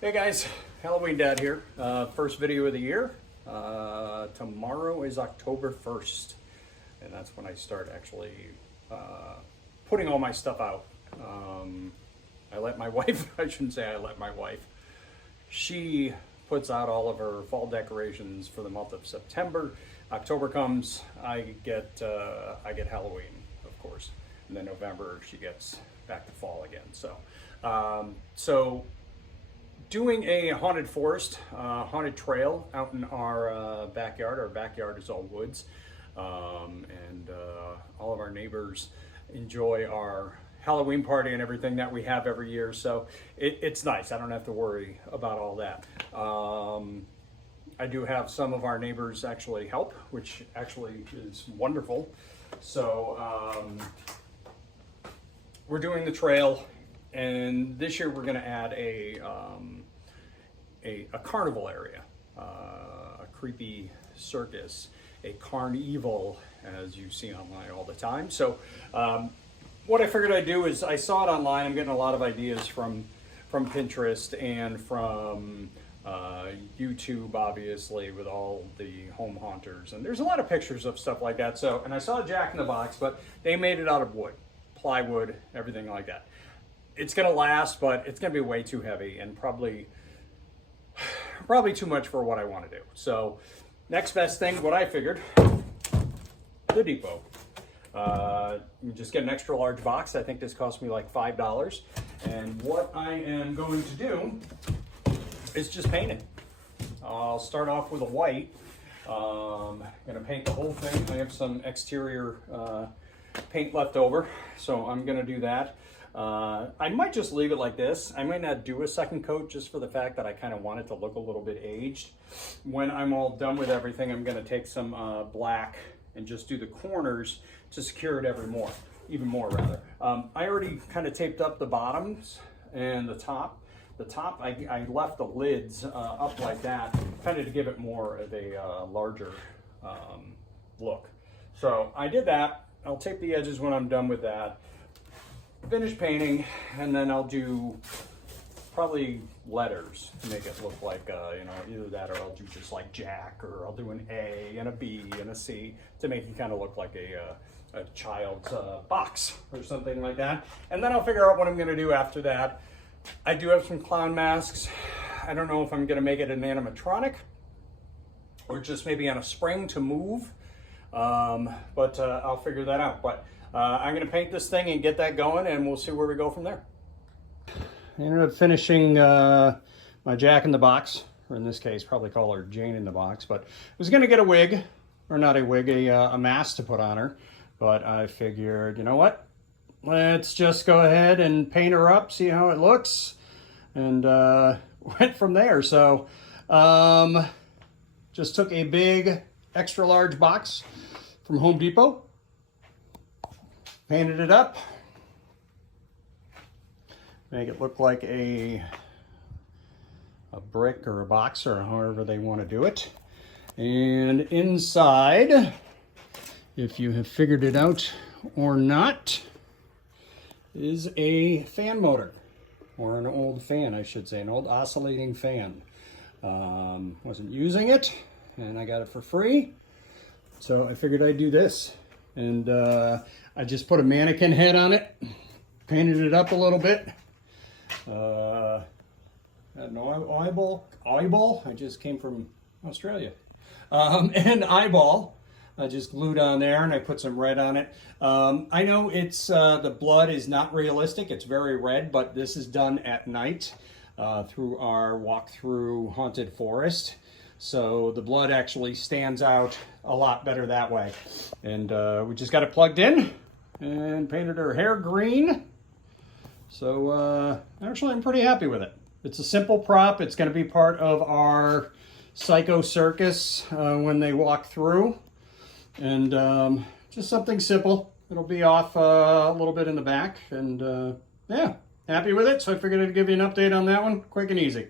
Hey guys, Halloween Dad here. First video of the year. Tomorrow is October 1st, and that's when I start actually putting all my stuff out. I let my wife, I shouldn't say I let my wife, she puts out all of her fall decorations for the month of September. October comes, I get Halloween, of course, and then November she gets back to fall again. So doing a haunted forest, haunted trail out in our backyard. Our backyard is all woods, and all of our neighbors enjoy our Halloween party and everything that we have every year. So it's nice. I don't have to worry about all that. I do have some of our neighbors actually help, which actually is wonderful. So we're doing the trail, and this year we're going to add a carnival area, a creepy circus, a carnival, as you see online all the time. So what I figured I'd do is, I saw it online. I'm getting a lot of ideas from Pinterest and from YouTube, obviously, with all the home haunters, and there's a lot of pictures of stuff like that. So, and I saw Jack in the Box, but they made it out of wood, plywood, everything like that. It's gonna last, but it's gonna be way too heavy and probably too much for what I want to do. So next best thing, what I figured, the depot. You just get an extra large box. I think this cost me like $5. And what I am going to do is just paint it. I'll start off with a white. I'm gonna paint the whole thing. I have some exterior paint left over, so I'm gonna do that. I might just leave it like this. I might not do a second coat, just for the fact that I kind of want it to look a little bit aged. When I'm all done with everything, I'm going to take some black and just do the corners to secure it even more rather. I already kind of taped up the bottoms and the top. The top, I left the lids up like that, kind of to give it more of a larger look. So I did that. I'll tape the edges when I'm done with that. Finish painting, and then I'll do probably letters to make it look like, either that, or I'll do just like Jack, or I'll do an A and a B and a C to make it kind of look like a child's box or something like that. And then I'll figure out what I'm going to do after that. I do have some clown masks. I don't know if I'm going to make it an animatronic or just maybe on a spring to move, but I'll figure that out. But I'm going to paint this thing and get that going, and we'll see where we go from there. I ended up finishing my Jack in the Box, or in this case, probably call her Jane in the Box, but I was going to get a wig, or not a wig, a mask to put on her, but I figured, you know what? Let's just go ahead and paint her up, see how it looks, and went from there. So just took a big extra large box from Home Depot, painted it up, make it look like a brick or a box, or however they want to do it. And inside, if you have figured it out or not, is a fan motor, or an old fan, I should say, an old oscillating fan. Wasn't using it, and I got it for free, so I figured I'd do this. And I just put a mannequin head on it, painted it up a little bit. An eyeball, I just came from Australia. And eyeball, I just glued on there, and I put some red on it. I know it's the blood is not realistic, it's very red, but this is done at night through our walk through haunted forest. So the blood actually stands out a lot better that way. And we just got it plugged in and painted her hair green. So actually I'm pretty happy with it. It's a simple prop. It's going to be part of our Psycho Circus when they walk through. And just something simple. It'll be off a little bit in the back. And yeah, happy with it. So I figured I'd give you an update on that one, quick and easy.